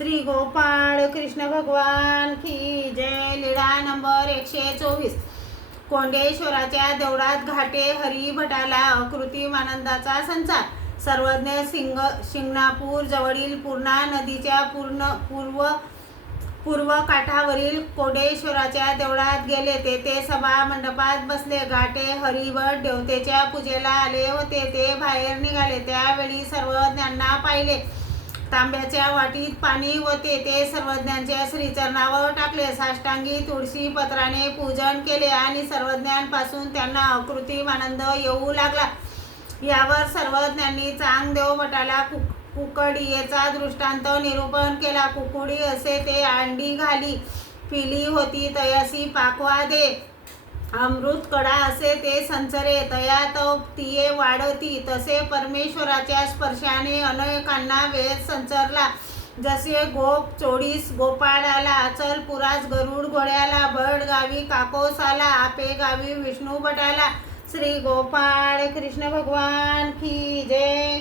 श्री गोपाळ कृष्ण भगवान की जय लीळा नंबर एकशे चोवीस. कोंडेश्वराच्या देवळात घाटे हरी भटाला आनंदाचा संचार. सर्वज्ञ सिंग शिंगणापूर जवळील पूर्णा नदीच्या पूर्ण पूर्व पूर्व काठावरील कोडेश्वराच्या देवळात गेले. तेथे सभा मंडपात बसले. घाटे हरिभट देवतेच्या पूजेला आले होते. ते बाहेर निघाले. त्यावेळी सर्वज्ञांना पाहिले. तांब्याच्या वाटीत पाणी होते ते सर्वज्ञांच्या श्रीचरणावर टाकले. साष्टांगी तुळशी पत्राने पूजन केले आणि सर्वज्ञांपासून त्यांना अकृत्रिम आनंद येऊ लागला. यावर सर्वज्ञांनी चांगदेव भटाला कुक कुकडीचा दृष्टांत निरूपण केला. कुकुडी असे ते अंडी घाली. पिली होती तयासी पाकवा दे. अमृत कडा असे ते संचरे तयात तिये वाढती. तसे परमेश्वराच्या स्पर्शाने अनेकांना वेद संचरला. जसे गोप चोडीस गोपाळाला अचल पुरास गरुड घोड्याला भडगावी काकोसाला आपे गावी विष्णू भटाला श्री गोपाळ कृष्ण भगवान की जय.